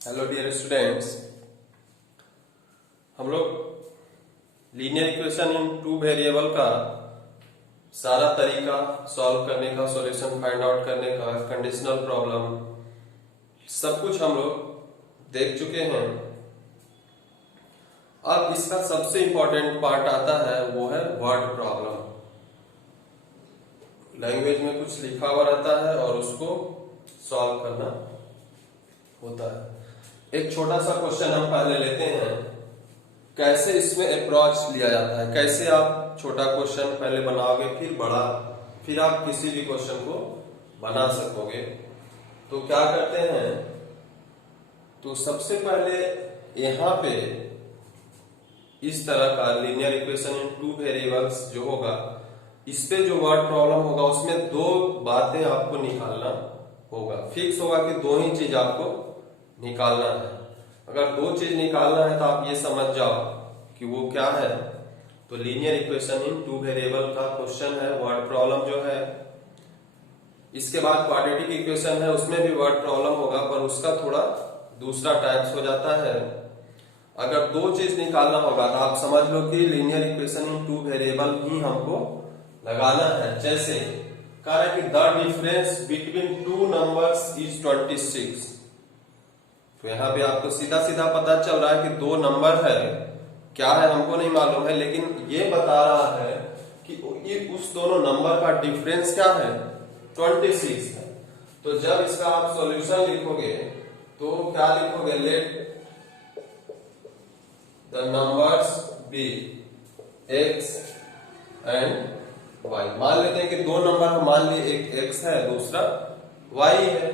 Hello dear students, हम लोग linear equation in two variable का सारा तरीका सॉल्व करने का, सॉल्यूशन फाइंड आउट करने का, कंडीशनल प्रॉब्लम सब कुछ हम लोग देख चुके हैं। अब इसका सबसे इंपॉर्टेंट पार्ट आता है, वो है वर्ड प्रॉब्लम। लैंग्वेज में कुछ लिखा हुआ रहता है और उसको सॉल्व करना होता है। एक छोटा सा क्वेश्चन हम पहले लेते हैं, कैसे इसमें अप्रोच लिया जाता है, कैसे आप छोटा क्वेश्चन पहले बनाओगे फिर बड़ा, फिर आप किसी भी क्वेश्चन को बना सकोगे। तो क्या करते हैं, तो सबसे पहले यहां पे इस तरह का linear equation in two variables जो होगा, इस पे जो वर्ड प्रॉब्लम होगा उसमें दो बातें आपको निकालना होगा। फिक्स होगा कि दो ही चीज आपको निकालना है। अगर दो चीज निकालना है तो आप ये समझ जाओ कि वो क्या है। तो linear equation in two variable का क्वेश्चन है, वर्ड प्रॉब्लम जो है। इसके बाद क्वाड्रेटिक इक्वेशन है, उसमें भी वर्ड प्रॉब्लम होगा पर उसका थोड़ा दूसरा टाइप्स हो जाता है। अगर दो चीज निकालना होगा तो आप समझ लो कि linear equation in two variable ही हमको लगाना है। जैसे कह रहा है कि the difference between two numbers is 26। तो यहाँ पे आपको सीधा सीधा पता चल रहा है कि दो नंबर है, क्या है हमको नहीं मालूम है, लेकिन ये बता रहा है कि उस दोनों नंबर का डिफरेंस क्या है, 26 है। तो जब इसका आप सॉल्यूशन लिखोगे तो क्या लिखोगे, let the numbers be x and y. मान लेते हैं कि दो नंबर, मान लीजिए एक एक्स है दूसरा वाई है।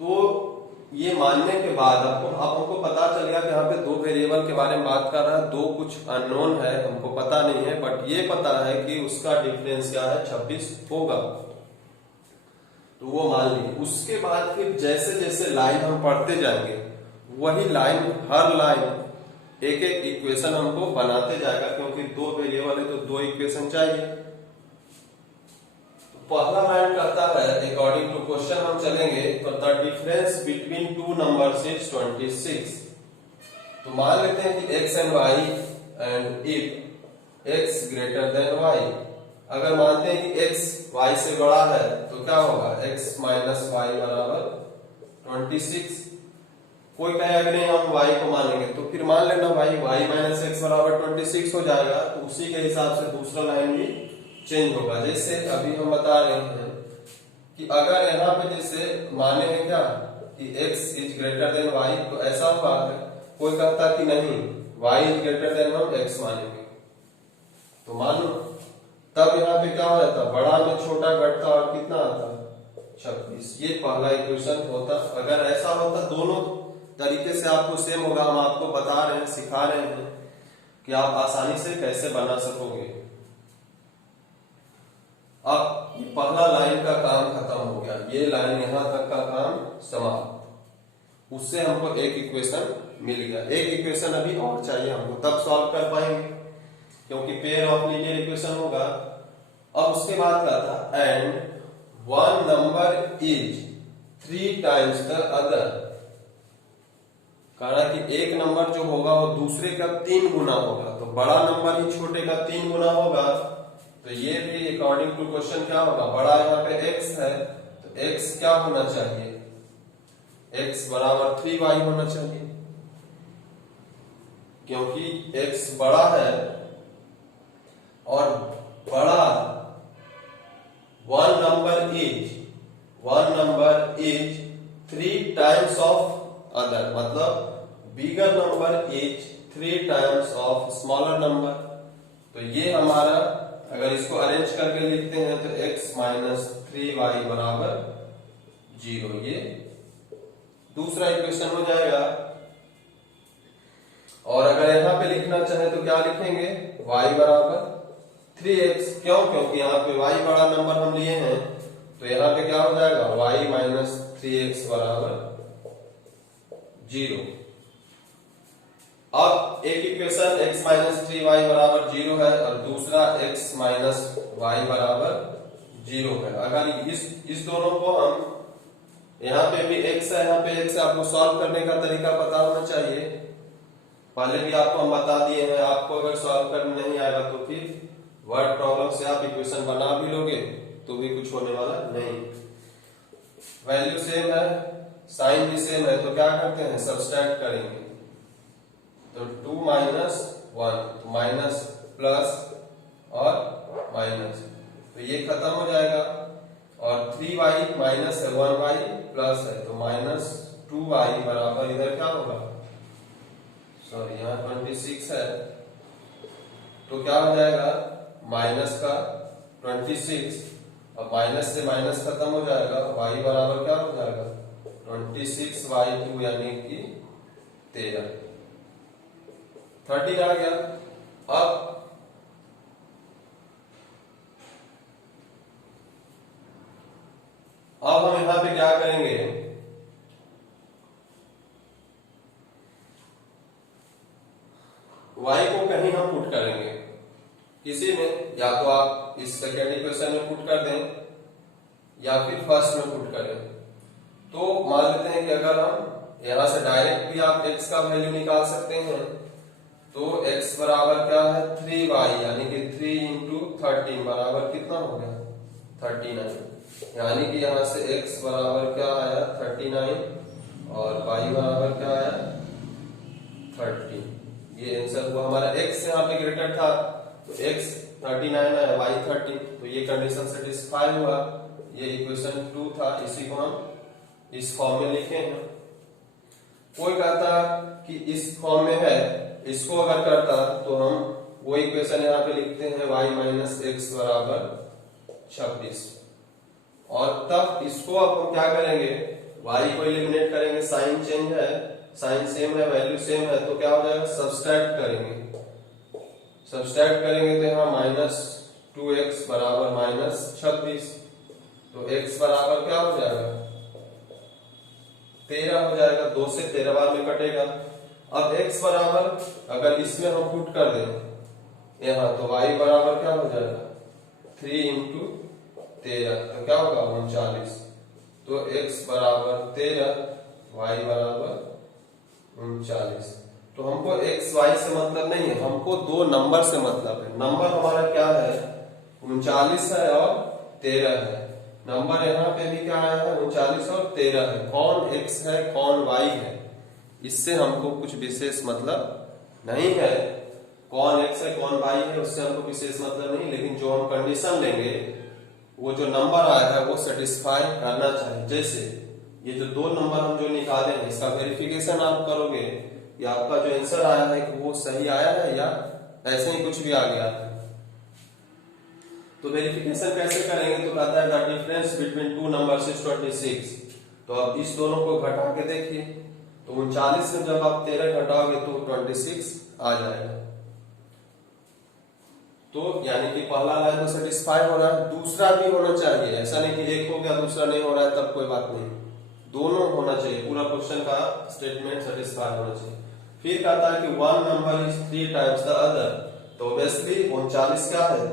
तो ये मानने के बाद हमको पता चल गया कि यहाँ पे दो वेरिएबल के बारे में बात कर रहा है, दो कुछ अननोन है, हमको पता नहीं है, बट ये पता है कि उसका डिफरेंस क्या है, 26 होगा। तो वो मान लीजिए। उसके बाद फिर जैसे जैसे लाइन हम पढ़ते जाएंगे, वही लाइन, हर लाइन एक एक इक्वेशन हमको बनाते जाएगा, क्योंकि दो वेरिएबल है तो दो इक्वेशन चाहिए। पहला लाइन कहता है, अकॉर्डिंग टू क्वेश्चन हम चलेंगे, तो the difference between two numbers is 26। तो मान लेते हैं कि x and y and if x greater than y। अगर मानते हैं कि x y से बड़ा है तो क्या होगा, x माइनस वाई बराबर 26। कोई कहेगा कि नहीं हम y को मानेंगे, तो फिर मान लेना y माइनस एक्स बराबर 26 हो जाएगा। तो उसी के हिसाब से दूसरा लाइन भी चेंज होगा। जैसे अभी हम बता रहे हैं कि अगर यहाँ पे जैसे माने हैं क्या कि x is greater than y, तो ऐसा हुआ है। कोई कहता कि नहीं y इज ग्रेटर देन हम x मानेंगे, तो मान लो तब यहाँ पे क्या हो जाता, बड़ा में छोटा घटता और कितना आता, 26। ये पहला इक्वेशन होता। अगर ऐसा होता, दोनों तरीके से आपको सेम होगा, हम आपको बता रहे हैं, सिखा रहे हैं कि आप आसानी से कैसे बना सकोगे। अब ये पहला लाइन का काम खत्म हो गया, ये लाइन यहां तक का काम समाप्त। उससे हमको एक इक्वेशन मिल गया। एक इक्वेशन अभी और चाहिए हमको, तब सॉल्व कर पाएंगे, क्योंकि पेयर ऑफ लीनियर इक्वेशन होगा। अब उसके बाद क्या था, and one number is 3 times the other. कहा कि एक नंबर जो होगा वो दूसरे का 3 गुना होगा, तो बड़ा नंबर ही छोटे का 3 गुना होगा। तो ये भी अकॉर्डिंग टू क्वेश्चन क्या होगा, बड़ा यहाँ पे x है तो x क्या होना चाहिए, x बराबर 3y होना चाहिए, क्योंकि x बड़ा है और बड़ा one number is 3 times of other, मतलब bigger number is 3 times of smaller number. तो ये हमारा, अगर इसको अरेंज करके लिखते हैं तो x माइनस 3y बराबर 0, ये दूसरा इक्वेशन हो जाएगा। और अगर यहां पे लिखना चाहे तो क्या लिखेंगे, y बराबर 3x। क्यों, क्योंकि यहाँ पे y बड़ा नंबर हम लिए हैं, तो यहाँ पे क्या हो जाएगा, y माइनस 3x बराबर 0। अब एक इक्वेशन x माइनस 3y बराबर 0 है और दूसरा x माइनस y बराबर 0 है। अगर इस दोनों को हम यहाँ पे भी x है, यहाँ पे x है। आपको सॉल्व करने का तरीका पता होना चाहिए। पहले भी आपको हम बता दिए हैं। आपको अगर सॉल्व करने नहीं आएगा तो फिर वर्ड प्रॉब्लम से आप इक्वेशन बना भी लोगे तो भी कुछ होने वाला नहीं। वैल्यू सेम है, साइन भी सेम है, तो क्या करते हैं, सब्सट्रैक्ट करेंगे। तो 2 माइनस 1, तो माइनस प्लस और माइनस, तो ये खत्म हो जाएगा। और 3y माइनस है, 1y प्लस है, तो माइनस 2y बराबर इधर क्या होगा, सॉरी यहाँ 26 है, तो क्या हो जाएगा माइनस का 26, अब माइनस से माइनस खत्म हो जाएगा, y बराबर क्या हो जाएगा 26y2 यानी कि 13 आ गया। अब हम यहां पे क्या करेंगे, y को कहीं हम पुट करेंगे किसी में, या तो आप इस सेकेंड इक्वेशन में पुट कर दें या फिर फर्स्ट में पुट करें। तो मान लेते हैं कि अगर हम यहां से डायरेक्ट भी आप x का वैल्यू निकाल सकते हैं, तो x बराबर क्या है 3y यानी कि 3 इंटू 13 बराबर कितना हो गया 39, यानी कि यहां से x बराबर क्या आया 39 और y बराबर क्या आया 30। ये आंसर हुआ हमारा। x यहाँ पे ग्रेटर था तो x 39 आया, y 30, तो ये कंडीशन सेटिस्फाई हुआ। ये इक्वेशन 2 था, इसी को हम इस फॉर्म में लिखे हैं। कोई कहता कि इस फॉर्म में है, इसको अगर करता तो हम वो इक्वेशन यहाँ पे लिखते हैं y माइनस एक्स बराबर 26, और तब इसको अब हम क्या करेंगे, y को एलिमिनेट करेंगे, साइन चेंज है, साइन सेम है, वैल्यू सेम है, तो क्या हो जाएगा सब्सट्रैक्ट करेंगे। सब्सट्रैक्ट करेंगे तो यहाँ माइनस 2x बराबर माइनस 26, तो x बराबर क्या हो जाएगा 13 हो जाएगा, 2 से 13 बार में कटेगा। अब x बराबर अगर इसमें हम पुट कर दें यहाँ, तो y बराबर क्या हो जाएगा 3 इंटू 13, तो क्या होगा 39, तो x बराबर 13, y बराबर 39। तो हमको x y से मतलब नहीं है, हमको दो नंबर से मतलब है। नंबर हमारा क्या है 39 है और 13 है। नंबर यहाँ पे भी क्या आया है 39 और 13 है। कौन x है कौन y है, इससे हमको कुछ विशेष मतलब नहीं है। कौन x है कौन y है उससे हमको विशेष मतलब नहीं, लेकिन जो हम कंडीशन लेंगे वो जो नंबर आया है वो सेटिस्फाई करना चाहिए। जैसे ये जो दो नंबर हम जो निकाले हैं, इसका वेरिफिकेशन आप करोगे कि आपका जो आंसर आया है कि वो सही आया है या ऐसे ही कुछ भी आ गया है। तो वेरिफिकेशन कैसे करेंगे, तो कहता है the difference between two numbers is 26। तो अब इस दोनों को घटा के देखिए, तो 39 में जब आप 13 घटाओगे तो 26 आ जाएगा। तो यानी कि पहला है तो सेटिस्फाई हो रहा है, दूसरा भी होना चाहिए। ऐसा नहीं कि एक हो गया दूसरा नहीं हो रहा है तब कोई बात नहीं, दोनों होना चाहिए। पूरा क्वेश्चन का स्टेटमेंट सेटिस्फाई होना चाहिए। फिर कहता है कि one number is 3 times the other, तो ऑब्वियसली 39 क्या है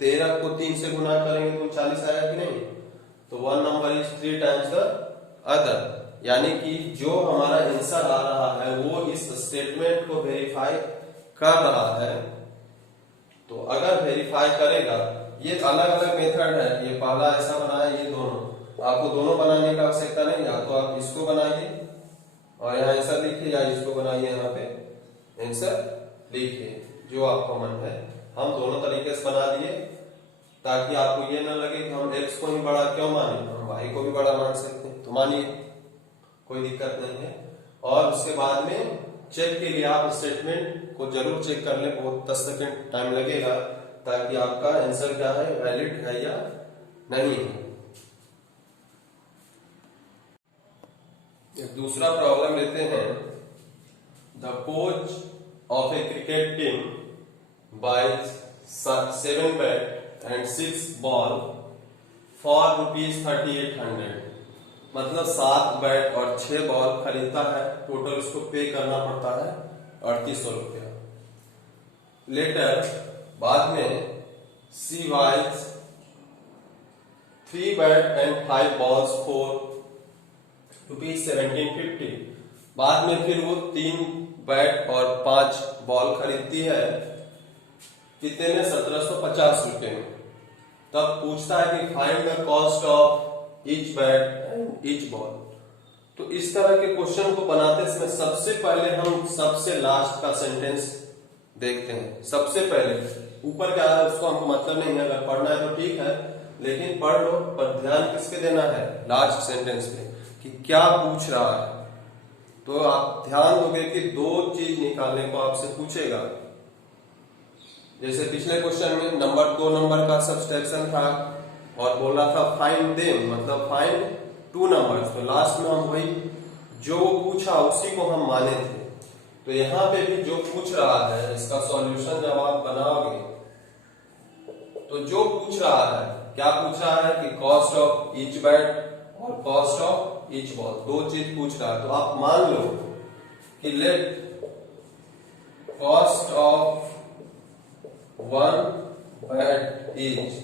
13 को 3 से गुना करेंगे तो 40 आएगा कि नहीं। तो one number is 3 times the other, यानी कि जो हमारा आंसर आ रहा है वो इस स्टेटमेंट को वेरीफाई कर रहा है। तो अगर वेरीफाई करेगा, ये अलग अलग मेथड है, ये पहला ऐसा बना है, ये दोनों आपको दोनों बनाने का आवश्यकता नहीं। या तो आप इसको बनाइए और यहाँ आंसर लिखिए, या इसको बनाइए यहाँ पे आंसर लिखिए, जो आपका मन है। हम दोनों तरीके से बना दिए ताकि आपको ये ना लगे कि हम x को ही बड़ा क्यों माने, हम y को भी बड़ा मान सकते हैं। तो मानिए कोई दिक्कत नहीं है। और उसके बाद में चेक के लिए आप स्टेटमेंट को जरूर चेक कर ले, बहुत 10 सेकंड टाइम लगेगा, ताकि आपका आंसर क्या है वैलिड है या नहीं है। एक दूसरा प्रॉब्लम लेते हैं। The coach of a cricket team buys 7 bat and 6 ball for ₹3800, मतलब 7 बैट और 6 बॉल खरीदता है, टोटल उसको पे करना पड़ता है 3800 रुपया। लेटर बाद में C wise 3 bat and 5 balls for ₹1750। बाद में फिर वो 3 बैट और 5 बॉल खरीदती है, कितने में? ₹1750 में। तब पूछता है कि find the cost of each bat and each ball. तो इस तरह के क्वेश्चन को बनाते समय सबसे पहले हम सबसे लास्ट का सेंटेंस देखते हैं। सबसे पहले ऊपर क्या है उसको हमको मतलब नहीं है, अगर पढ़ना है तो ठीक है, लेकिन पढ़ लो, पर ध्यान किस पे देना है? लास्ट सेंटेंस पे, कि क्या पूछ रहा है। तो आप ध्यान दोगे कि 2 चीज निकालने को आपसे पूछेगा। जैसे पिछले क्वेश्चन में 2 नंबर का सब्सट्रैक्शन था और बोल रहा था फाइंड देम, मतलब फाइंड 2 नंबर्स। तो लास्ट में हम वही जो पूछा उसी को हम माने थे। तो यहाँ पे भी जो पूछ रहा है, इसका सॉल्यूशन जब आप बनाओगे तो जो पूछ रहा है, क्या पूछ रहा है कि कॉस्ट ऑफ ईच बैट और कॉस्ट ऑफ ईच बॉल, 2 चीज पूछ रहा है। तो आप मान लो कि let cost of 1 bat is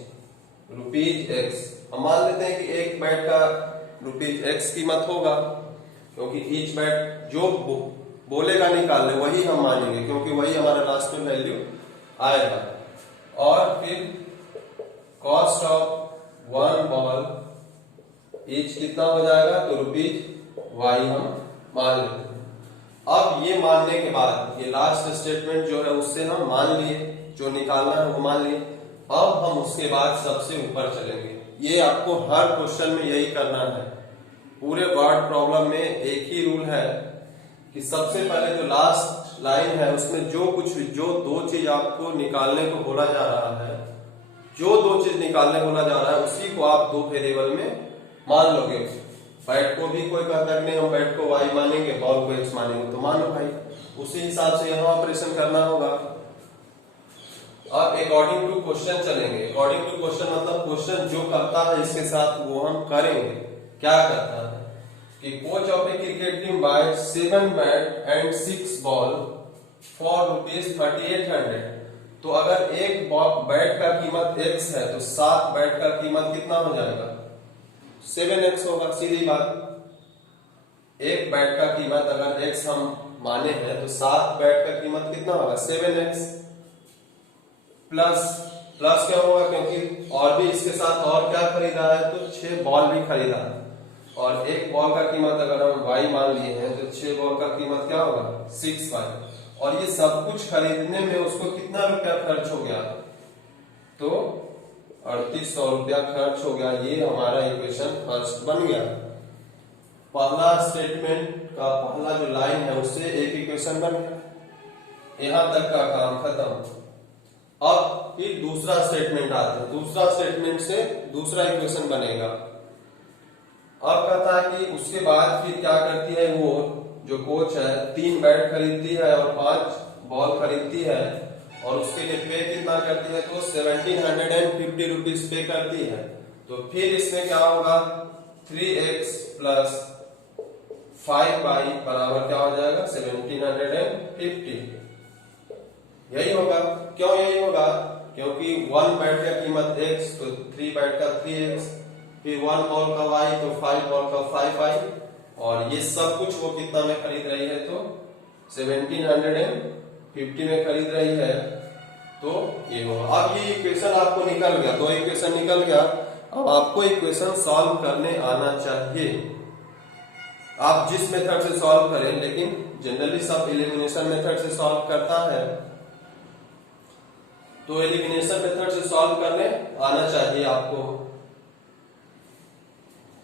₹X। हम मान लेते हैं कि एक बैट का ₹X कीमत होगा, क्योंकि ईच बैट जो बोलेगा निकालने वही हम मानेंगे, क्योंकि वही हमारा लास्ट में वैल्यू आएगा। और फिर कॉस्ट ऑफ 1 बॉल ईच कितना हो जाएगा? तो ₹Y हम मान लेते हैं। अब ये मानने के बाद ये लास्ट स्टेटमेंट जो है उससे हम मान लिए, जो निकालना है वो मान लिए। अब हम उसके बाद सबसे ऊपर चलेंगे। ये आपको हर क्वेश्चन में यही करना है। पूरे वर्ड प्रॉब्लम में एक ही रूल है कि सबसे पहले जो लास्ट लाइन है उसमें जो 2 चीज आपको निकालने को बोला जा रहा है, जो 2 चीज निकालने बोला जा रहा है उसी को आप 2 वेरिएबल में मान लोगे। बैट को भी कोई कहता है नहीं हम बैट को Y मानेंगे, बॉल को X मानेंगे, तो मानो भाई, उसी हिसाब से यहाँ ऑपरेशन करना होगा। अब अकॉर्डिंग टू क्वेश्चन चलेंगे। अकॉर्डिंग टू क्वेश्चन मतलब क्वेश्चन जो करता है इसके साथ वो हम करेंगे। क्या करता है कि coach of a cricket team buy 7 bat and 6 ball for ₹3800। तो अगर एक बैट का कीमत X है तो 7 बैट का कीमत कितना हो जाएगा? 7X होगा। सीधी बात, एक बैट का कीमत अगर X हम माने हैं तो 7 बैट का कीमत कितना होगा? 7X प्लस क्या होगा, क्योंकि और भी इसके साथ और क्या खरीदा है? तो 6 बॉल भी खरीदा है, और एक बॉल का कीमत अगर हम Y मान लिए हैं तो 6 बॉल का कीमत क्या होगा? 6Y। और ये सब कुछ खरीदने में उसको कितना रुपया खर्च हो गया? तो 3800 रुपया खर्च हो गया। ये हमारा इक्वेशन फर्स्ट बन गया। पहला स्टेटमेंट का पहला जो लाइन है उससे एक इक्वेशन बन गया। यहां तक का काम खत्म। अब फिर दूसरा स्टेटमेंट आता है, दूसरा स्टेटमेंट से दूसरा इक्वेशन बनेगा। अब कहता है कि उसके बाद फिर क्या करती है वो जो कोच है, 3 बैट खरीदती है और 5 बॉल खरीदती है, और उसके लिए पे कितना करती है? तो ₹1750 पे करती है। तो फिर इसमें क्या होगा? 3X प्लस 5Y बराबर क्या हो जाएगा? 1750। यही होगा। क्यों यही होगा? क्योंकि 1 बैट का कीमत X तो 3 बैट का 3X, फिर 1 बॉल का Y तो 5 बॉल का 5Y, और ये सब कुछ वो कितना में खरीद रही है? तो 1750 में खरीद रही है। तो ये होगा। अब ये इक्वेशन आपको निकल गया, 2 इक्वेशन निकल गया। अब आपको इक्वेशन सॉल्व करने आना चाहिए। आप जिस मेथड से सॉल्व करें, लेकिन जनरली सब एलिमिनेशन मेथड से सॉल्व करता है, तो एलिमिनेशन मेथड से सॉल्व करने आना चाहिए आपको।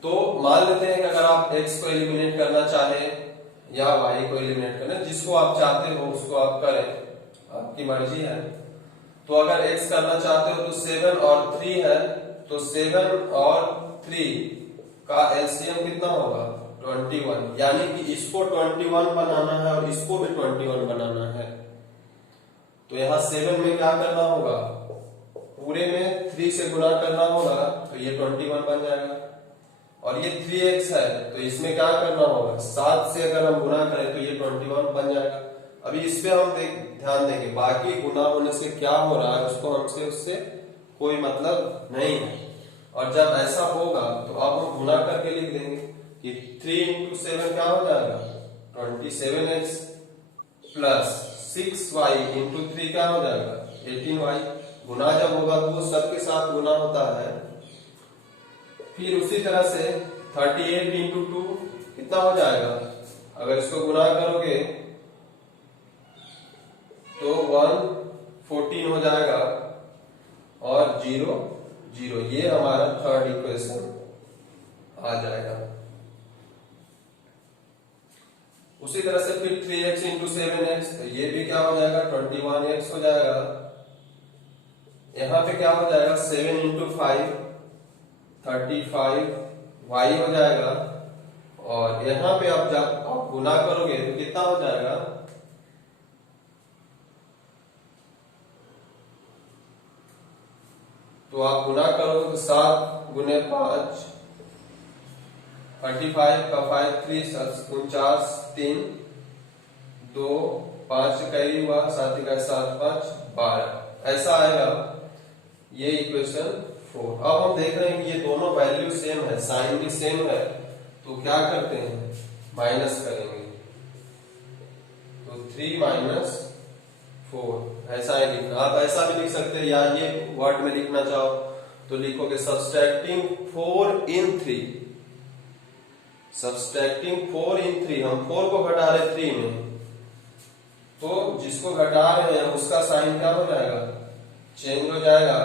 तो मान लेते हैं कि अगर आप X को एलिमिनेट करना चाहे या Y को एलिमिनेट करना, जिसको आप चाहते हो उसको आप करें, आपकी मर्जी है। तो अगर X करना चाहते हो तो 7 और 3 है, तो 7 और 3 का एलसीएम कितना होगा? 21। यानी कि इसको 21 बनाना है और इसको भी 21 बनाना है। तो यहाँ 7 में क्या करना होगा? पूरे में 3 से गुणा करना होगा, तो ये 21 बन जाएगा। और ये 3X है तो इसमें क्या करना होगा? 7 से अगर हम गुणा करें तो ये 21 बन जाएगा। अभी इस पे हम ध्यान देंगे, बाकी गुणा होने से क्या हो रहा है उसको हमसे उससे कोई मतलब नहीं है। और जब ऐसा होगा तो अब हम गुणा करके लिख देंगे कि 3 इंटू 7 क्या हो जाएगा 27x प्लस 6y इंटू 3 क्या हो जाएगा 18y। गुना जब होगा तो वो सबके साथ गुना होता है। फिर उसी तरह से 38 इंटू 2 कितना हो जाएगा, अगर इसको गुना करोगे तो 114 हो जाएगा और 0 0, ये हमारा थर्ड इक्वेशन आ जाएगा। उसी तरह से फिर 3x इंटू 7x, तो ये भी क्या हो जाएगा 21x हो जाएगा। यहां पे क्या हो जाएगा 7 इंटू 5 35y हो जाएगा। और यहां पे आप जब आप गुना करोगे तो कितना हो जाएगा, तो आप गुना करोगे तो 7 गुने 5 35 का 5 3 49 3 2 5 कैरी हुआ 7 का 7 5 12 ऐसा आएगा ये इक्वेशन 4। अब हम देख रहे हैं कि ये दोनों वैल्यू सेम है, साइन भी सेम है, तो क्या करते हैं माइनस करेंगे, तो 3 माइनस 4 ऐसा ही लिखना। आप ऐसा भी लिख सकते हैं या ये वर्ड में लिखना चाहो तो लिखोगे सब्सट्रैक्टिंग 4 इन 3, सब्सट्रैक्टिंग 4 इन 3, हम 4 को घटा रहे 3 में, तो जिसको घटा रहे हैं उसका साइन क्या हो जाएगा चेंज हो जाएगा,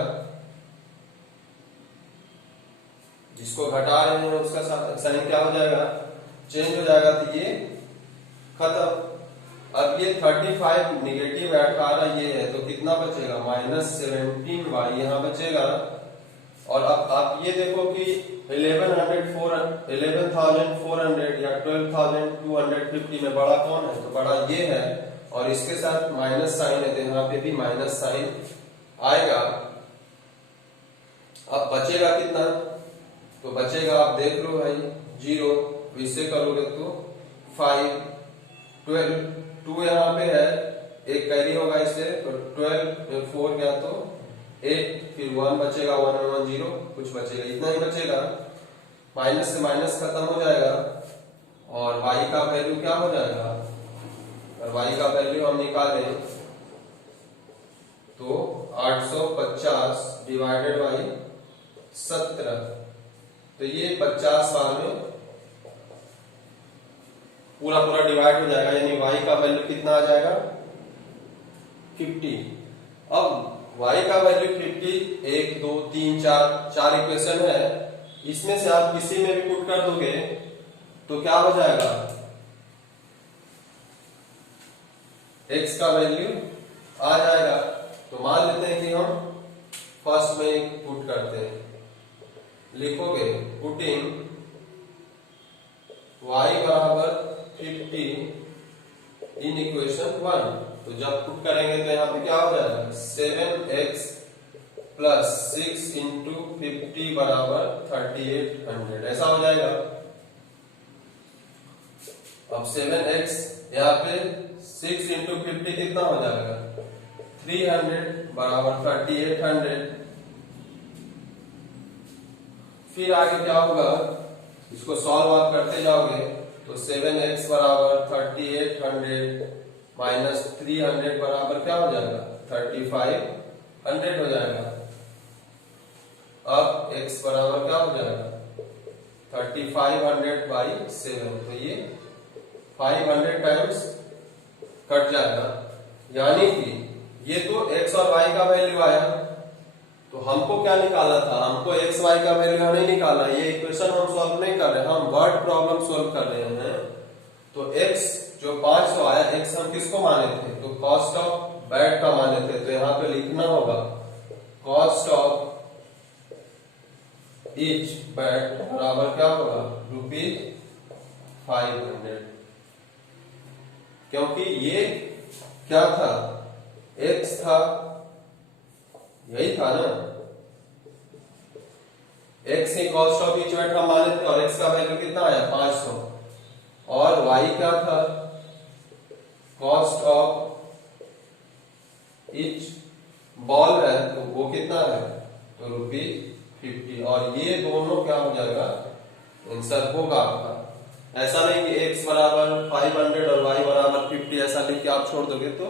जिसको घटा रहे हैं उसका साइन क्या हो जाएगा चेंज हो जाएगा, तो ये खत्म। अब ये 35 निगेटिव ऐड आ रहा ये है, तो कितना बचेगा -17y यहाँ बचेगा। और अब आप ये देखो कि 11,400 या 12,250 में बड़ा कौन है, तो बड़ा ये है, और इसके साथ माइनस साइन है तो यहाँ पे भी माइनस साइन आएगा। अब बचेगा कितना, तो बचेगा आप देख लो भाई 0, इससे करोगे तो 5 12 2 यहाँ पे है, एक कैरी होगा इससे, तो 12 4 गया तो 8, फिर 1 बचेगा 1 और 1 0, कुछ बचेगा इतना ही बचेगा, माइनस से माइनस खत्म हो जाएगा और y का वैल्यू क्या हो जाएगा, और y का वैल्यू हम निकालें तो 850 डिवाइडेड बाई 17, तो ये 50 बार में पूरा पूरा डिवाइड हो जाएगा, यानी y का वैल्यू कितना आ जाएगा 50। अब y का वैल्यू 50, 1 2 3 4 इक्वेशन है, इसमें से आप किसी में भी पुट कर दोगे तो क्या हो जाएगा, x का वैल्यू आ जाएगा। तो मान लेते हैं कि हम फर्स्ट में पुट करते हैं, लिखोगे पुटिंग y बराबर 50 इन इक्वेशन 1, तो जब पुट करेंगे तो यहाँ पे क्या हो जाएगा 7x प्लस 6 इंटू 50 बराबर 3800 ऐसा हो जाएगा। अब 7x यहाँ पे 6 इंटू 50 कितना हो जाएगा 300 बराबर 3800। फिर आगे क्या होगा, इसको सॉल्व आप करते जाओगे तो 7x बराबर 3800 माइनस 300 बराबर क्या हो जाएगा 3500 हो जाएगा। अब x बराबर क्या हो जाएगा 3500 बाई 7, तो ये 500 टाइम्स कट जाएगा, यानी कि ये तो x और y का वैल्यू आया, तो हमको क्या निकालना था, हमको x y का वैल्यू नहीं निकालना, ये इक्वेशन हम सॉल्व नहीं कर रहे, हम वर्ड प्रॉब्लम सॉल्व कर रहे हैं। तो x जो 500 आया, x हम किसको माने थे, तो कॉस्ट ऑफ बैट का माने थे, तो यहाँ पे लिखना होगा कॉस्ट ऑफ ईच बैट बराबर क्या होगा ₹500, क्योंकि ये क्या था x था, यही था ना, x की कॉस्ट ऑफ ईच बैट हम माने थे और x का वैल्यू कितना आया 500, और y क्या था कॉस्ट ऑफ ईच बॉल है, तो वो कितना है तो ₹50, और ये दोनों क्या हो जाएगा आंसर होगा आपका। ऐसा नहीं कि x बराबर 500 और y बराबर 50 ऐसा लिख के आप छोड़ दोगे तो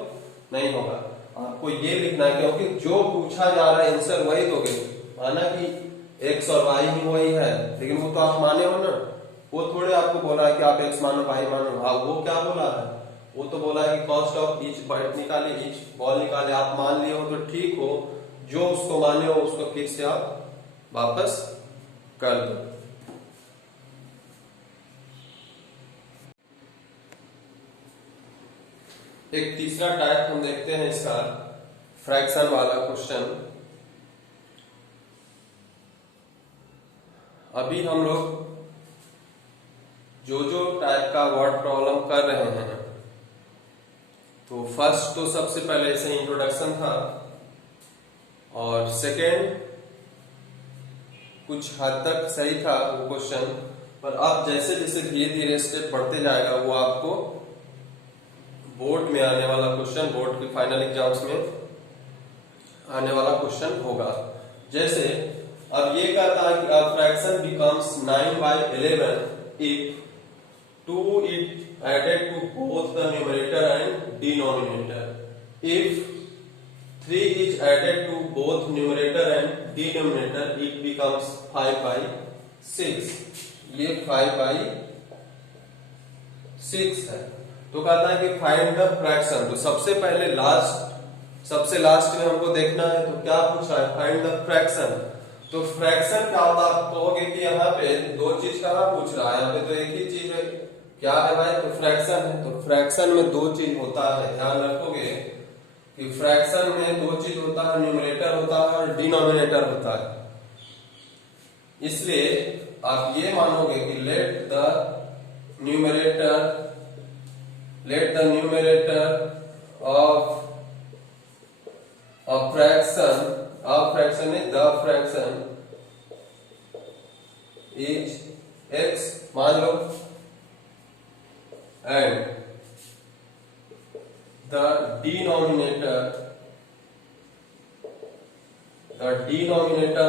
नहीं होगा। आपको ये लिखना है क्योंकि जो पूछा जा रहा है आंसर वही दोगे। माना कि x और y ही वही है, लेकिन वो तो आप माने हो ना, वो थोड़े आपको बोला है कि आप x मानो y मानो। हाँ, वो क्या बोला है, वो तो बोला है कि कॉस्ट ऑफ ईच बैट निकाले, ईच बॉल निकाले। आप मान लिए हो तो ठीक हो, जो उसको माने हो उसको फिर से आप वापस कर दो। एक तीसरा टाइप हम देखते हैं इसका, फ्रैक्शन वाला क्वेश्चन। अभी हम लोग जो जो टाइप का वर्ड प्रॉब्लम कर रहे हैं, तो फर्स्ट तो सबसे पहले इसे इंट्रोडक्शन था, और सेकेंड कुछ हद तक सही था वो क्वेश्चन, पर अब जैसे जैसे धीरे धीरे स्टेप बढ़ते जाएगा वो आपको बोर्ड में आने वाला क्वेश्चन, बोर्ड के फाइनल एग्जाम्स में आने वाला क्वेश्चन होगा। जैसे अब ये कहता है कि a fraction becomes 9/11 if 2 is added to both the numerator and denominator. If 3 is added to both numerator and denominator, it becomes 5/6. ये 5/6 है। तो कहता है कि फाइंड द फ्रैक्शन। तो सबसे लास्ट में हमको देखना है, तो क्या पूछा है, फाइंड द फ्रैक्शन। तो फ्रैक्शन क्या होता है, आप कहोगे कि यहाँ पे दो चीज कहाँ पूछ रहा है, यहाँ पे तो एक ही चीज है, क्या है भाई, तो फ्रैक्शन है। तो फ्रैक्शन में दो चीज होता है, ध्यान रखोगे कि फ्रैक्शन में दो चीज होता है, न्यूमरेटर होता है और डिनोमिनेटर होता है। इसलिए आप ये मानोगे कि let the numerator of a fraction is the fraction is x मान लो, and the denominator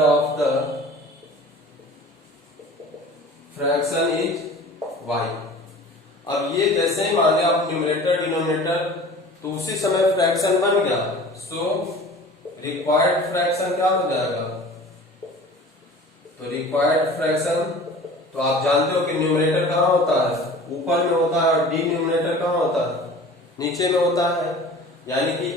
of the fraction is y। अब ये जैसे ही मान लिया आप न्यूमरेटर डिनोमिनेटर, तो उसी समय फ्रैक्शन बन गया। सो रिक्वायर्ड फ्रैक्शन क्या हो जाएगा, तो रिक्वायर्ड फ्रैक्शन, तो आप जानते हो कि न्यूमरेटर कहाँ होता है, ऊपर में होता है, और डिनोमिनेटर कहाँ होता है, नीचे में होता है। यानी कि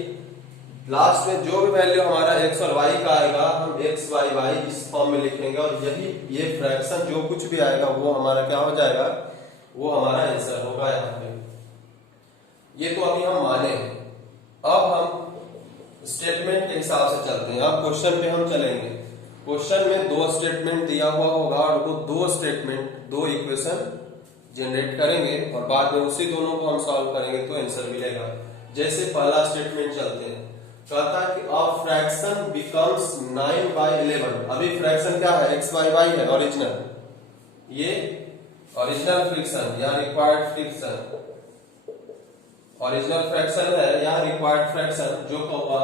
लास्ट में जो भी वैल्यू हमारा x और y का आएगा, हम x y y इस फॉर्म में लिखेंगे, और यही ये फ्रैक्शन जो कुछ भी आएगा वो हमारा क्या हो जाएगा, वो हमारा आंसर होगा यहाँ पे। ये तो अभी हम माने हैं। अब हम स्टेटमेंट के हिसाब से चलते हैं। अब क्वेश्चन पे हम चलेंगे। क्वेश्चन में दो स्टेटमेंट दिया हुआ होगा, और वो दो स्टेटमेंट, दो इक्वेशन जनरेट करेंगे, और बाद में उसी दोनों को हम सॉल्व करेंगे तो आंसर मिलेगा। जैसे पहला स्टेटमेंट चलते हैं, कहता है कि a fraction becomes 9/11। अभी फ्रैक्शन क्या है, x y y है, ओरिजिनल, ये ओरिजिनल फ्रैक्शन या रिक्वायर्ड फ्रैक्शन, ओरिजिनल फ्रैक्शन है या रिक्वायर्ड फ्रैक्शन, जो होगा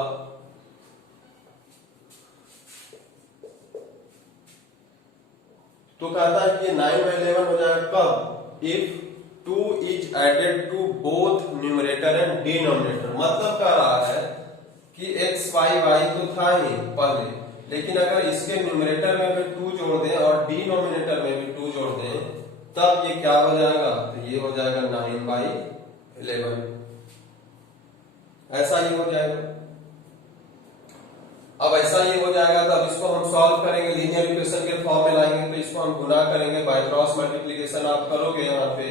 तो कहता है कि ये 9/11 हो जाएगा कब, if 2 is added to both numerator and denominator। मतलब कह रहा है कि x y y तो था ही पहले, लेकिन अगर इसके न्यूमरेटर में भी 2 जोड़ दें और डिनोमिनेटर में भी 2 जोड़ दें, तब ये क्या हो जाएगा, तो ये हो जाएगा 9/11, ऐसा ही हो जाएगा। अब ऐसा ही हो जाएगा, तो अब इसको हम सॉल्व करेंगे, लीनियर इक्वेशन के फॉर्म में लाएंगे, तो इसको हम गुना करेंगे, बाय क्रॉस मल्टीप्लिकेशन आप करोगे, यहाँ पे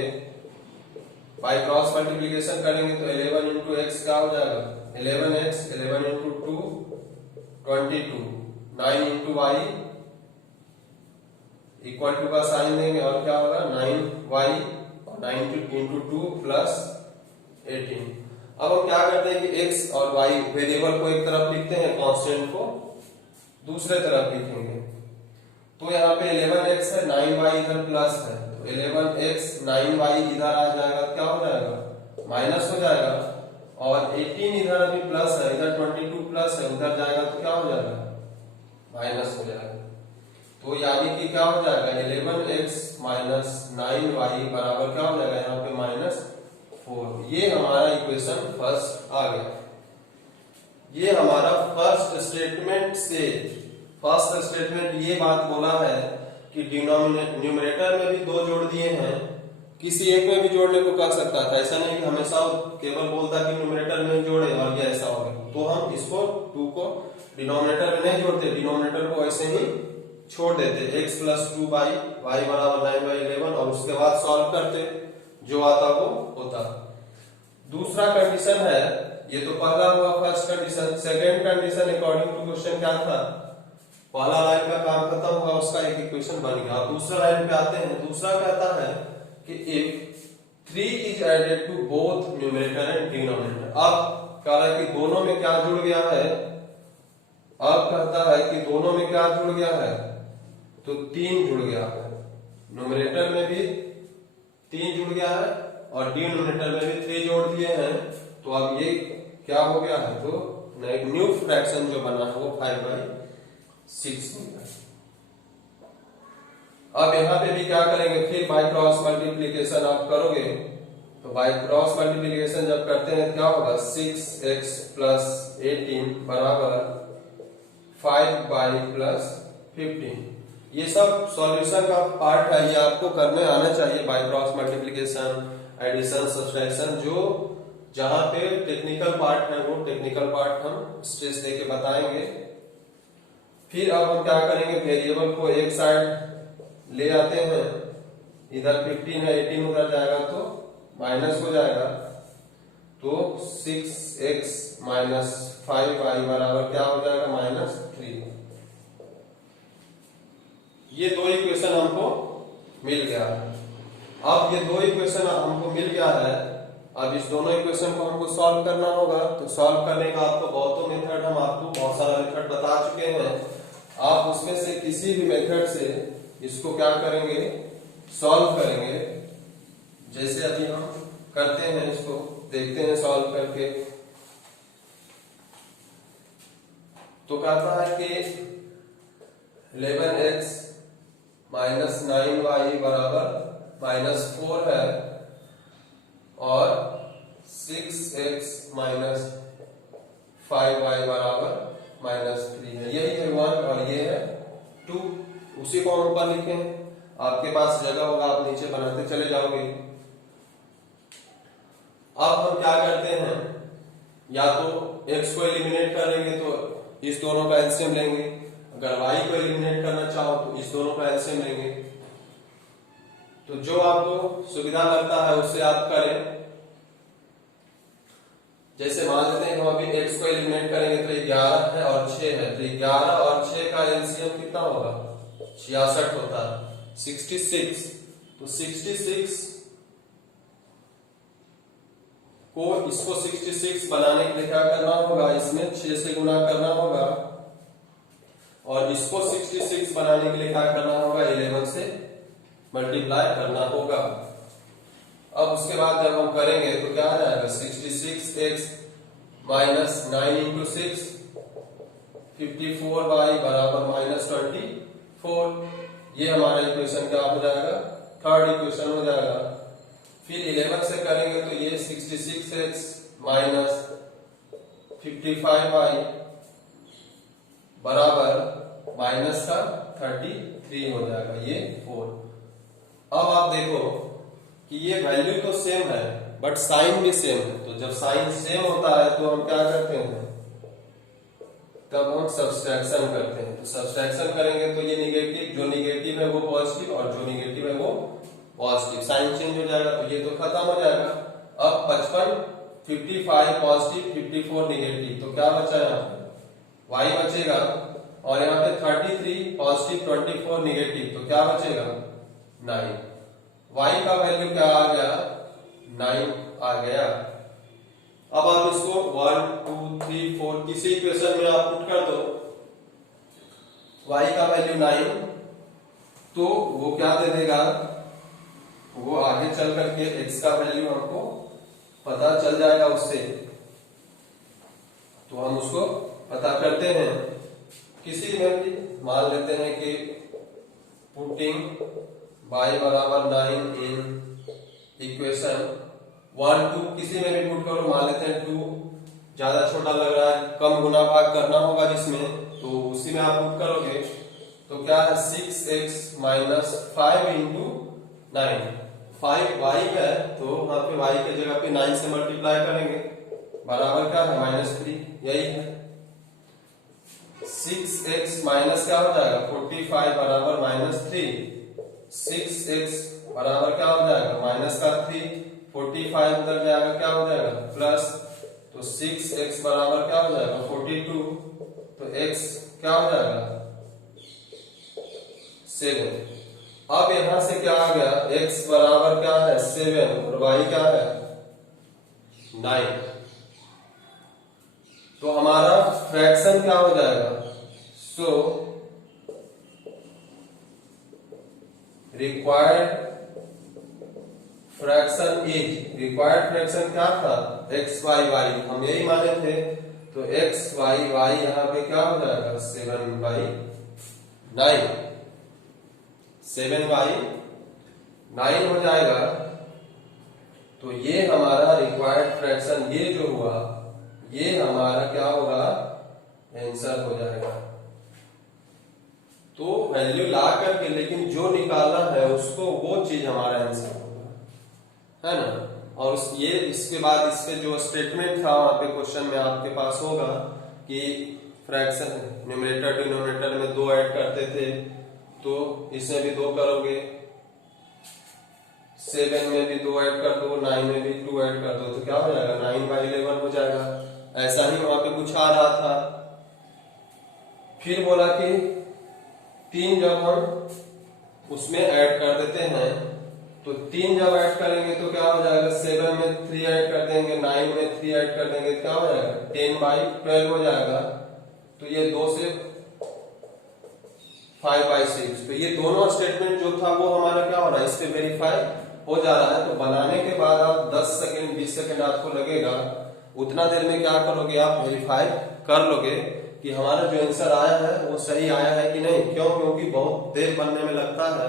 बाय क्रॉस मल्टीप्लिकेशन करेंगे तो 11 इंटू एक्स क्या हो जाएगा, 11x, 11 into 2 22, 9 into y equal to का साइन देंगे, और क्या होगा 9y, और 9 इंटू 2 प्लस 18। अब हम क्या करते हैं कि x और y वेरिएबल को एक तरफ लिखते हैं, कांस्टेंट को दूसरे तरफ लिखेंगे। तो यहाँ पे 11x है, 9y इधर प्लस है, तो 11x 9y इधर आ जाएगा, क्या हो जाएगा, माइनस हो जाएगा, और 18 इधर अभी प्लस है, इधर 22 प्लस है, उधर जाएगा तो क्या हो जाएगा, माइनस हो जाएगा। तो यानी कि क्या हो जाएगा 11x माइनस 9y बराबर क्या हो जाएगा यहाँ पे -4। ये हमारा इक्वेशन फर्स्ट आ गया। ये हमारा फर्स्ट स्टेटमेंट से फर्स्ट स्टेटमेंट ये बात बोला है कि न्यूमरेटर में भी 2 जोड़ दिए हैं, किसी एक में भी जोड़ने को कर सकता था, ऐसा नहीं कि हमेशा केवल बोलता कि न्यूमरेटर में जोड़े और ये ऐसा हो गया। तो हम इसको 2 को डिनोमिनेटर में नहीं जोड़ते, डिनोमिनेटर को ऐसे ही छोड़ देते, x प्लस 2y y बराबर 9/11 और उसके बाद सॉल्व करते, जो आता वो होता। दूसरा कंडीशन है, ये तो पहला हुआ first condition. Second condition according to question क्या था, पहला लाइन का काम खत्म हुआ, उसका एक इक्वेशन बन गया। अब दूसरा लाइन पे आते हैं। दूसरा कहता है कि if 3 is added to both numerator and denominator. अब कह रहा है कि दोनों में क्या जुड़ गया है, अब कहता है कि दोनों में क्या जुड़ गया है, तो 3 जुड़ गया है। न्यूमरेटर में भी 3 जुड़ गया है और डिनोमिनेटर में भी 3 जोड़ दिए हैं। तो अब ये क्या हो गया है, तो एक न्यू फ्रैक्शन जो बना है वो 5/6 हो गया। अब यहाँ पे भी क्या करेंगे, फिर बाय क्रॉस मल्टीप्लीकेशन आप करोगे, तो बाय क्रॉस मल्टीप्लीकेशन जब करते हैं क्या होगा, 6x प्लस 18 बराबर 5y प्लस 15। ये सब सॉल्यूशन का पार्ट है, ये आपको करने आना चाहिए। By cross multiplication, addition, subtraction, जो जहां पे टेक्निकल पार्ट है वो टेक्निकल पार्ट हम स्ट्रेस देके बताएंगे। फिर अब हम क्या करेंगे, वेरिएबल को एक साइड ले आते हैं, इधर 15 है, 18 उधर जाएगा तो माइनस हो जाएगा। तो 6x माइनस 5y बराबर क्या हो जाएगा, -3। ये 2 इक्वेशन हमको मिल गया है। अब ये 2 इक्वेशन हमको मिल गया है, अब इस दोनों इक्वेशन को हमको सॉल्व करना होगा। तो सॉल्व करने का आपको बहुतों मेथड, हम आपको बहुत सारा मेथड बता चुके हैं। आप उसमें से किसी भी मेथड से इसको क्या करेंगे, सॉल्व करेंगे। जैसे अभी हम करते हैं, इसको देखते हैं सॉल्व करके। तो कहता है कि 11x माइनस 9y बराबर -4 है और 6x माइनस 5y बराबर -3 है। यही है 1 और ये है 2। उसी को हम ऊपर लिखें, आपके पास जगह होगा आप नीचे बनाते चले जाओगे। अब हम क्या करते हैं, या तो x को एलिमिनेट करेंगे तो इस दोनों का एलसीएम लेंगे, अगर y को एलिमिनेट करना चाहो तो इस दोनों का एलसीएम लेंगे। तो जो आपको सुविधा लगता है उससे आप करें। जैसे मान लेते हैं हम अभी x को एलिमिनेट करेंगे तो 11 है और 6 है, तो 11 और 6 का एलसीएम कितना होगा, 66 होता है, 66। तो 66 को इसको 66 बनाने के लिए क्या करना होगा, इसमें 6 से गुना करना होगा और इसको 66 बनाने के लिए क्या करना होगा, 11 से मल्टीप्लाई करना होगा। अब उसके बाद जब हम करेंगे तो क्या आ जाएगा, 66x माइनस 9 इंटू 6 54y बराबर -24। ये हमारा इक्वेशन क्या हो जाएगा, थर्ड इक्वेशन हो जाएगा। फिर 11 से करेंगे तो ये 66x माइनस 55y बराबर माइनस का 33 हो जाएगा, ये 4। अब आप देखो कि ये वैल्यू तो सेम है बट साइन भी सेम है। तो जब साइन सेम होता है तो हम क्या करते हैं, तब हम सब्सट्रैक्शन करते हैं। तो सब्सट्रैक्शन करेंगे तो ये निगेटिव, जो निगेटिव है वो पॉजिटिव और जो निगेटिव है वो पॉजिटिव, साइन चेंज हो जाएगा तो ये तो खत्म हो जाएगा। अब 55 55 पॉजिटिव 54 निगेटिव, तो क्या बचा यहाँ पे, y बचेगा और यहाँ पे 33 पॉजिटिव 24 निगेटिव, तो क्या बचेगा 9। y का वैल्यू क्या आ गया, 9 आ गया। अब आप इसको 1 2 3 4 किसी इक्वेशन में आप पुट कर दो, y का वैल्यू 9, तो वो क्या दे देगा, वो आगे चल करके x का वैल्यू हमको पता चल जाएगा उससे। तो हम उसको पता करते हैं, किसी में भी मान लेते हैं कि पुटिंग y बराबर 9 इन इक्वेशन 1 2 किसी में भी पुट करो, मान लेते हैं 2 ज्यादा छोटा लग रहा है, कम गुना भाग करना होगा जिसमें, तो उसी में आप पुट करोगे तो क्या है 6x माइनस 5 इंटू 9, 5y है तो वहां पे y के जगह पे 9 से मल्टीप्लाई करेंगे, बराबर क्या है -3, यही है 6x माइनस क्या हो जाएगा 45 बराबर -3, 6x बराबर क्या हो जाएगा -3, 45 उधर जाएगा क्या हो जाएगा प्लस, तो 6x बराबर क्या हो जाएगा 42, तो x क्या हो जाएगा 7। अब यहां से क्या आ गया x बराबर क्या है 7 और y क्या है 9, तो हमारा फ्रैक्शन क्या हो जाएगा, so required fraction is, required fraction क्या था x y y, हम यही माने थे, तो x y y यहाँ पे क्या हो जाएगा 7/9, 7/9 हो जाएगा, तो ये हमारा रिक्वायर्ड फ्रैक्शन, ये जो हुआ ये हमारा क्या होगा आंसर हो जाएगा। तो वैल्यू ला करके लेकिन जो निकालना है उसको वो चीज हमारा आंसर होगा, है ना। और ये इसके बाद इस पे जो स्टेटमेंट था वहां पे क्वेश्चन में आपके पास होगा कि फ्रैक्शन न्यूमरेटर डिनोमिनेटर में 2 ऐड करते थे, तो इसमें भी 2 करोगे, 7 में भी 2 ऐड कर दो, 9 में भी 2 ऐड कर दो, तो क्या हो जाएगा 9/11 हो जाएगा। ऐसा ही वहां पे कुछ आ रहा था, फिर बोला कि 3 जब हम उसमें ऐड कर देते हैं, तो 3 जब ऐड करेंगे तो क्या हो जाएगा 7 में 3 ऐड कर देंगे, 9 में 3 ऐड कर देंगे, क्या हो जाएगा 10/12 हो जाएगा, तो ये 2 से 5/6, तो ये दोनों स्टेटमेंट जो था वो हमारा क्या हो रहा है इस पे वेरीफाई हो जा रहा है। तो बनाने के बाद आप 10 सेकंड 20 सेकंड आपको लगेगा, उतना देर में क्या करोगे आप वेरीफाई कर लोगे कि हमारा जो आंसर आया है वो सही आया है कि नहीं। क्यों? क्योंकि बहुत देर बनने में लगता है,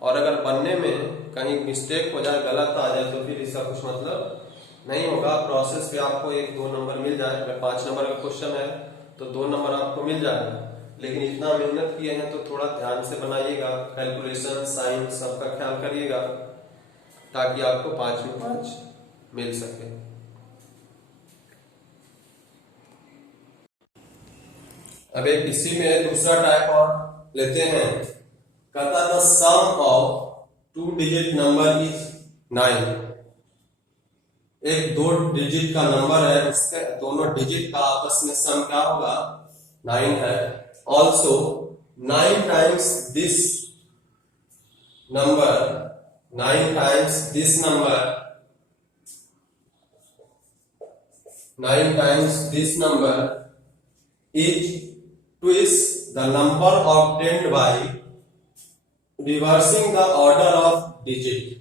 और अगर बनने में कहीं मिस्टेक हो जाए, गलत आ जाए, तो फिर इसका कुछ मतलब नहीं होगा। प्रोसेस पे आपको 1-2 नंबर मिल जाए, अगर 5 नंबर का क्वेश्चन है तो 2 नंबर आपको मिल जाएगा, लेकिन इतना मेहनत किए हैं तो थोड़ा ध्यान से बनाइएगा, कैलकुलेशन साइन सबका ख्याल करिएगा, ताकि आपको 5 में 5 मिल सके। अब एक इसी में दूसरा टाइप और लेते हैं। कहता the sum of 2 digit number is 9। एक 2 डिजिट का नंबर है, उसके दोनों डिजिट का आपस में सम क्या होगा 9 है। Also 9 times this number, 9 times this number, 9 times this number is twist the number obtained by reversing the order of digit.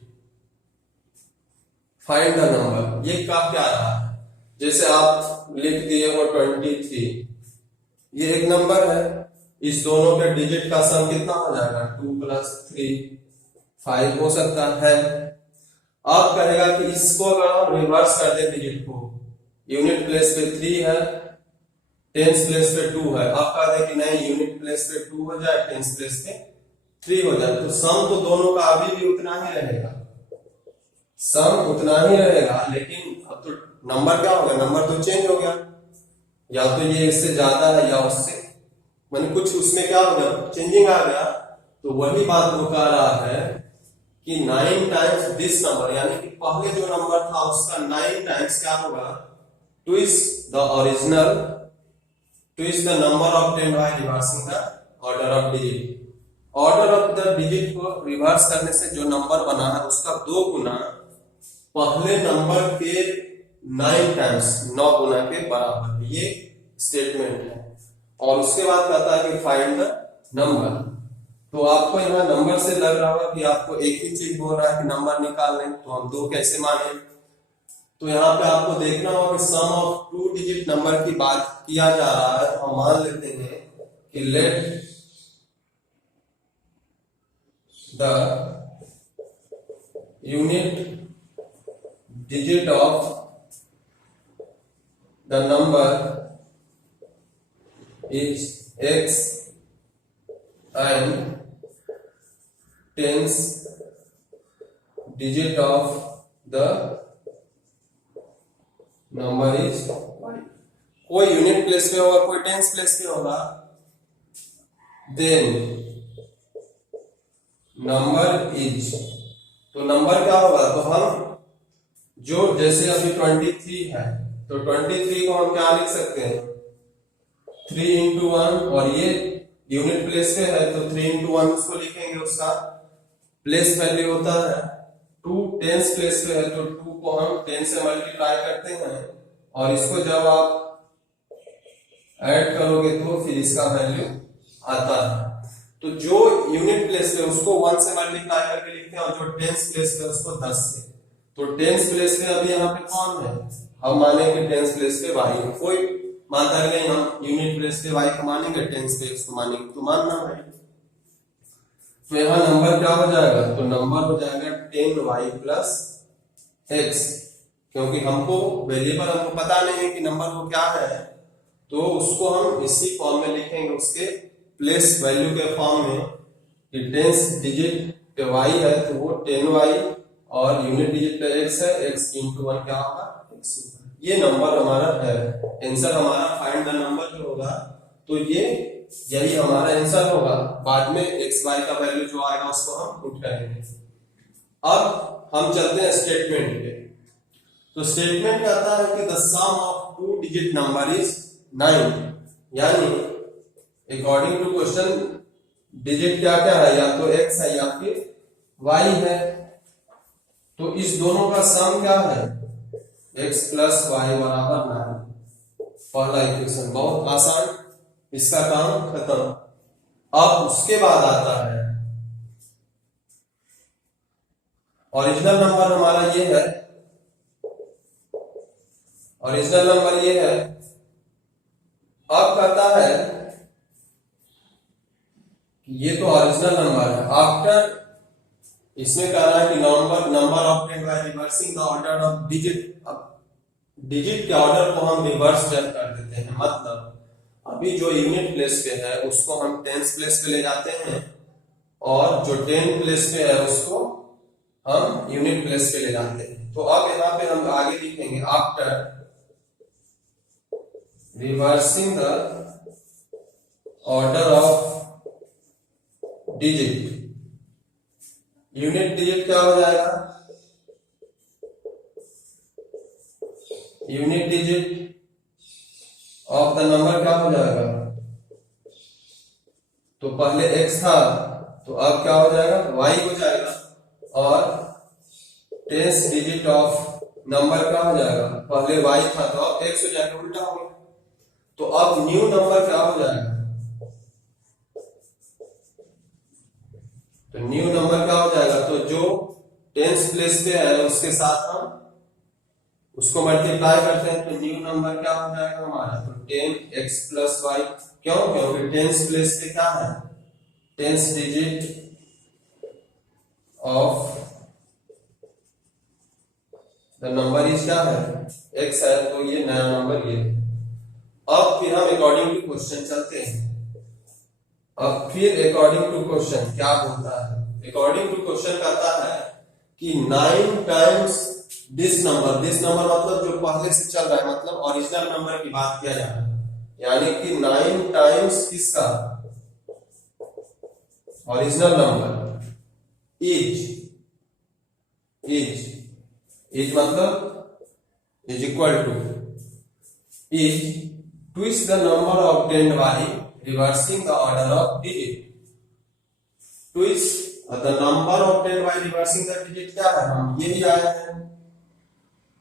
Find the number। ये क्या रहा है, जैसे आप लिख दिए हो 23, ये एक नंबर है, इस दोनों के डिजिट का सम कितना हो जाएगा 2 + 3 5 हो सकता है। अब कहेगा कि इसको अगर हम रिवर्स कर दे डिजिट को, यूनिट प्लेस पे 3 है, टेंस प्लेस पे 2 है, आप कह दे कि नहीं यूनिट प्लेस पे 2 हो जाए, टेंस प्लेस पे 3 हो जाए, तो सम तो दोनों का अभी भी उतना ही रहेगा, सम उतना ही रहेगा, लेकिन अब तो नंबर क्या हो गया, नंबर तो चेंज हो गया, या तो ये इससे ज्यादा है या उससे, मैंने कुछ उसमें क्या हो गया चेंजिंग आ गया। तो वही बात वो कह रहा है कि 9 टाइम्स दिस नंबर, यानी कि पहले जो नंबर था उसका 9 टाइम्स क्या होगा twist the original, twist the number obtained by reversing the order of digit। Order of the digit को रिवर्स करने से जो नंबर बना है उसका 2 गुना पहले नंबर के 9 टाइम्स, 9 गुना के बराबर, ये स्टेटमेंट है। और उसके बाद कहता है कि फाइंड द नंबर। तो आपको यहाँ नंबर से लग रहा होगा कि आपको एक ही चीज बोल रहा है कि नंबर निकाल लें, तो हम 2 कैसे माने। तो यहाँ पे आपको देखना होगा कि सम ऑफ 2 डिजिट नंबर की बात किया जा रहा है, तो हम मान लेते हैं कि late the unit digit of the number is x and tens digit of the number is y। कोई यूनिट प्लेस पे होगा, कोई टेंस प्लेस पे होगा, देन नंबर इज, तो नंबर क्या होगा, तो हम जो जैसे अभी 23 है तो 23 को हम क्या लिख सकते हैं 3 इंटू 1, और ये यूनिट प्लेस पे है तो 3 इंटू 1 उसको लिखेंगे, उसका प्लेस वैल्यू होता है 2। टेंस प्लेस पे है तो 2 को हम 10 से मल्टीप्लाई करते हैं, और इसको जब आप ऐड करोगे तो फिर इसका वैल्यू आता है। तो जो यूनिट प्लेस पे उसको 1 से मल्टीप्लाई करके लिखते हैं, और जो टेंस प्लेस पे उसको 10 से। तो टेंस प्लेस पे अभी यहाँ पे कौन है, हम मानेंगे टेंस प्लेस पे y है, कोई मानता है नहीं, हम यूनिट प्लेस पे y को मानेंगे, टेंस पे x को मानेंगे, तो मानना है। तो यहाँ नंबर क्या हो जाएगा, तो नंबर हो जाएगा 10y प्लस x, क्योंकि हमको वेरिएबल हमको पता नहीं है कि नंबर को क्या है, तो उसको हम इसी फॉर्म में लिखेंगे, उसके प्लेस वैल्यू के फॉर्म में, कि टेंस डिजिट y है तो वो 10y, और यूनिट डिजिट पे x है, x इंटू 1 क्या होगा x। ये नंबर हमारा है, आंसर हमारा फाइंड द नंबर जो होगा, तो ये यही हमारा आंसर होगा। बाद में x y का वैल्यू जो आएगा उसको हम पुट करेंगे। अब हम चलते हैं स्टेटमेंट पे। तो स्टेटमेंट कहता है कि the sum of 2 digit number is 9, यानी अकॉर्डिंग टू क्वेश्चन डिजिट क्या क्या है, या तो x है या फिर y है, तो इस दोनों का सम क्या है x प्लस वाई बराबर 9। पहला इक्वेशन बहुत आसान, इसका काम खत्म। अब उसके बाद आता है ओरिजिनल नंबर, हमारा ये है, ओरिजिनल नंबर ये है। अब कहता है ये तो ओरिजिनल नंबर है, आफ्टर इसमें कह रहा है कि number obtained by reversing the order of digit. अब डिजिट के ऑर्डर को हम रिवर्स कर देते हैं, मतलब अभी जो यूनिट प्लेस पे है उसको हम टेंस प्लेस पे ले जाते हैं, और जो 10 प्लेस पे है उसको हम यूनिट प्लेस पे ले जाते हैं। तो अब यहाँ पे हम आगे लिखेंगे after reversing the order of digit, unit digit क्या हो जाएगा, unit digit of the number क्या हो जाएगा, तो पहले x था तो अब क्या हो जाएगा y हो जाएगा, और टेंस डिजिट ऑफ नंबर क्या हो जाएगा, पहले y था तो अब x हो जाएगा, उल्टा हो गया। तो अब न्यू नंबर क्या हो जाएगा, तो न्यू नंबर क्या हो जाएगा, तो जो टेंस प्लेस पे है उसके साथ हम उसको मल्टीप्लाई करते हैं, तो न्यू नंबर क्या हो जाएगा हमारा, तो 10x प्लस वाई। क्यों, क्योंकि टेंस प्लेस पे क्या है, tens digit of the number is क्या है x है, तो ये नया नंबर ये। अब फिर हम अकॉर्डिंग टू क्वेश्चन चलते हैं। अब फिर अकॉर्डिंग टू क्वेश्चन क्या बोलता है, अकॉर्डिंग टू क्वेश्चन कहता है कि 9 टाइम्स दिस नंबर मतलब जो पहले से चल रहा है, मतलब ओरिजिनल नंबर की बात किया जा रहा है, यानी कि 9 टाइम्स किसका, ओरिजिनल नंबर इज मतलब is equal two is twist the number obtained by reversing the order of digit. Twist the number obtained by reversing the digit क्या है, हम यही आया है,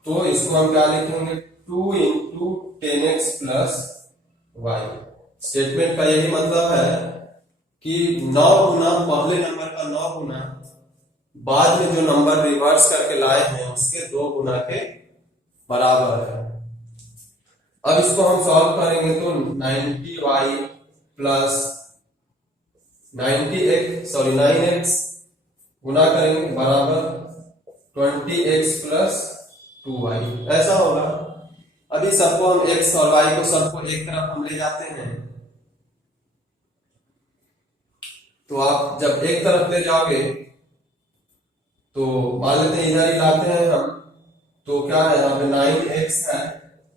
तो इसको हम क्या लिखेंगे 2 into 10x plus Y. Statement का यही मतलब है कि 9 गुना पहले नंबर का 9 गुना बाद में जो नंबर रिवर्स करके लाए हैं उसके 2 गुना के बराबर है। अब इसको हम सॉल्व करेंगे तो 90y प्लस 9x गुना करेंगे बराबर 20x प्लस 2y, ऐसा होगा। अभी सबको हम x और y को सबको एक तरफ हम ले जाते हैं, तो आप जब एक तरफ ले जाओगे तो मान लेते हैं इधर ही लाते हैं हम, तो क्या है यहाँ पे 9x है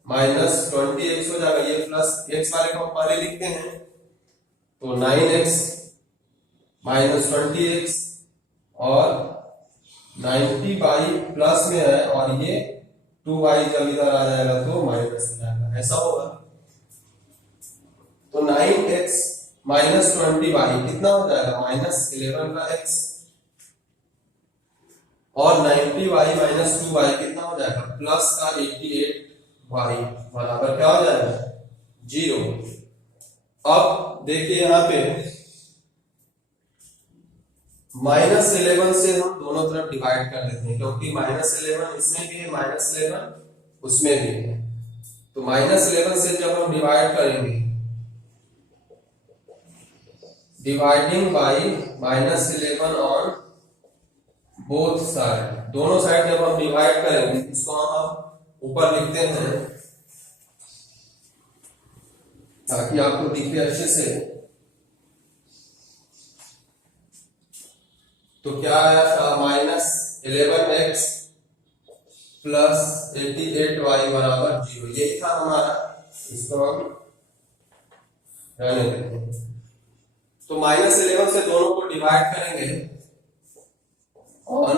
माइनस 20x हो जाएगा, ये प्लस x वाले को पहले लिखते हैं, तो 9x माइनस 20x और 90y प्लस में है और ये 2y जब इधर आ जाएगा तो माइनस हो जाएगा, ऐसा होगा। तो 9x माइनस 20y कितना हो जाएगा माइनस 11 का x, और 90y माइनस 2y कितना हो जाएगा प्लस का 88y बराबर क्या हो जाएगा 0। अब देखिए यहाँ पे माइनस 11 से हम दोनों तरफ डिवाइड कर देते हैं, क्योंकि माइनस 11 इसमें भी है, माइनस 11 उसमें भी है, तो माइनस 11 से जब हम डिवाइड करेंगे, dividing by minus 11 on both side, दोनों साइड जब हम डिवाइड करेंगे, इसको हम ऊपर लिखते हैं ताकि आपको दिखे अच्छे से। तो क्या आया था माइनस 11x प्लस 88y बराबर 0, यही था हमारा, इसको हम रहने देते हैं। तो माइनस 11 से दोनों को डिवाइड करेंगे, ऑन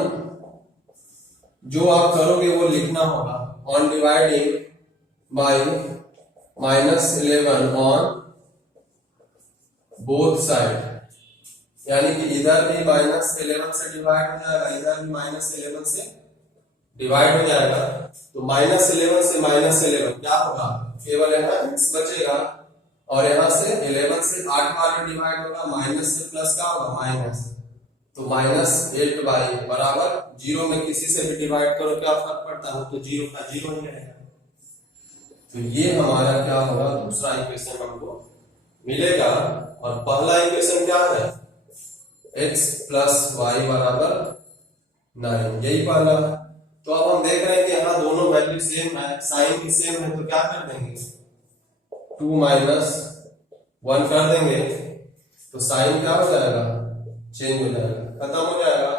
जो आप करोगे वो लिखना होगा, on dividing by minus 11 on both side, यानी कि इधर भी माइनस 11 से डिवाइड हो जाएगा, इधर भी माइनस 11 से डिवाइड हो जाएगा, तो माइनस 11 से माइनस 11 क्या होगा, केवल यहाँ x बचेगा और यहाँ से 11 से 8 वाले डिवाइड होगा, माइनस से प्लस क्या होगा माइनस, तो माइनस 8y बराबर 0 में किसी से भी डिवाइड करो क्या फर्क पड़ता है, तो 0 का 0 ही रहेगा। तो ये हमारा क्या होगा दूसरा इक्वेशन हमको मिलेगा, और पहला इक्वेशन क्या है x प्लस वाई बराबर 9, यही पहला। तो अब हम देख रहे हैं कि यहाँ दोनों वैल्यू सेम है, साइन भी सेम है, तो क्या कर देंगे 2 माइनस 1 कर देंगे, तो साइन क्या हो जाएगा चेंज हो जाएगा, खत्म हो जाएगा।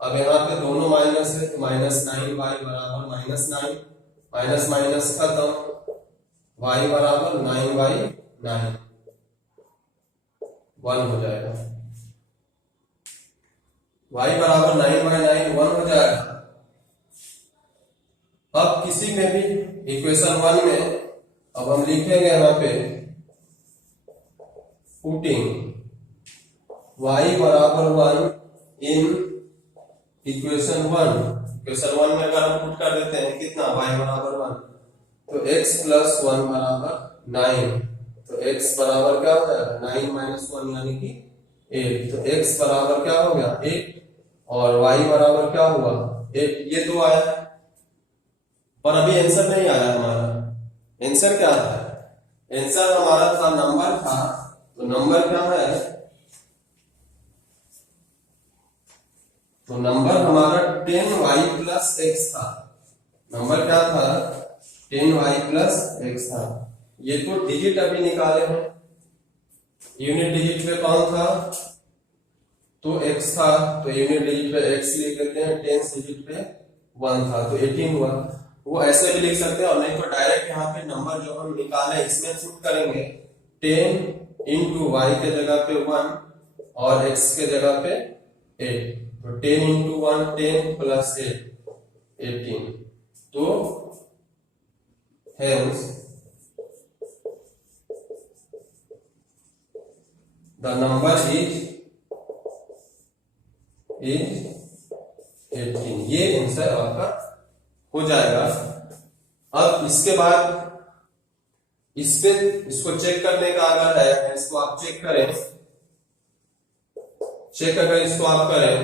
अब यहाँ पे दोनों माइनस है, तो माइनस 9y बराबर माइनस 9, माइनस माइनस खत्म, y बराबर 9y 9 1 हो जाएगा, y बराबर 9y 9 1 हो जाएगा। अब किसी में भी इक्वेशन 1 में अब हम लिखेंगे यहाँ पे पुटिंग y बराबर 1 इन इक्वेशन 1, इक्वेशन 1 में अगर हम पुट कर देते हैं कितना y बराबर 1, तो x प्लस 1 बराबर 9, तो x बराबर क्या हो जाएगा 9 माइनस 1 यानी कि 8, तो x बराबर क्या हो गया 8 और y बराबर क्या हुआ 8, ये दो आया, पर अभी आंसर नहीं आया हमारा। आंसर क्या था, आंसर हमारा था नंबर था, तो नंबर क्या है, तो नंबर हमारा 10y प्लस x था, नंबर क्या था 10y प्लस x था। ये तो डिजिट अभी निकाले हैं, यूनिट डिजिट पे कौन था तो x था, तो यूनिट डिजिट पे x लिख देते हैं, 10 डिजिट पे 1 था तो 18 हुआ, वो ऐसे भी लिख सकते हैं, और नहीं तो डायरेक्ट यहाँ पे नंबर जो हम निकाले इसमें पुट करेंगे, 10 इंटू वाई के जगह पे 1 और x के जगह पे 8, तो 10 इंटू 1 10 प्लस 8 18, तो hence the number is 18, ये आंसर आपका हो जाएगा। अब इसके बाद इस पे इसको चेक करने का अगर है, इसको आप चेक करें, चेक अगर इसको आप करें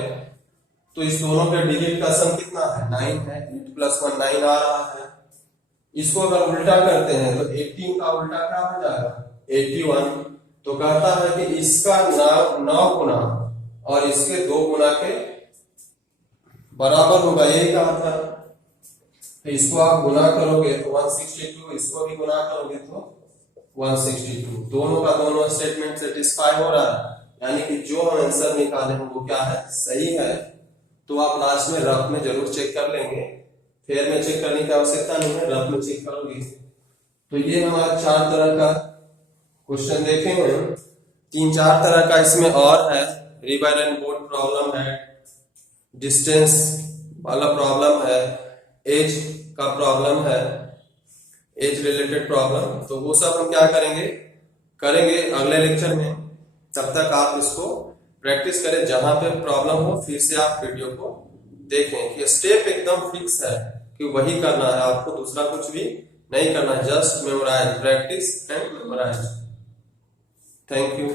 तो इस दोनों के डिजिट का सम कितना है 9 है, 8 प्लस 1 9 आ रहा है। इसको अगर उल्टा करते हैं तो 18 का उल्टा क्या हो जाएगा 81, तो कहता है कि इसका 9 गुना और इसके 2 गुना के बराबर होगा, यही कहा था। तो इसको आप गुना करोगे तो 162, इसको भी गुना करोगे तो 162। दोनों का दोनों स्टेटमेंट सेटिस्फाई हो रहा है, यानी कि जो हम आंसर निकाले हैं वो क्या है, सही है। तो आप लास्ट में रफ में जरूर चेक कर लेंगे, फेयर में चेक करने की आवश्यकता नहीं है, रफ में चेक करोगे। तो ये हमारा 4 तरह का क्वेश्चन देखे हैं। 3-4 तरह का इसमें और है, रिवर एंड बोट प्रॉब्लम है, डिस्टेंस वाला प्रॉब्लम है, एज का प्रॉब्लम है, एज रिलेटेड प्रॉब्लम। तो वो सब हम क्या करेंगे अगले लेक्चर में। तब तक आप इसको प्रैक्टिस करें, जहां पे प्रॉब्लम हो फिर से आप वीडियो को देखें कि स्टेप एकदम फिक्स है कि वही करना है आपको, दूसरा कुछ भी नहीं करना है, just memorise, practice and memorise. Thank you.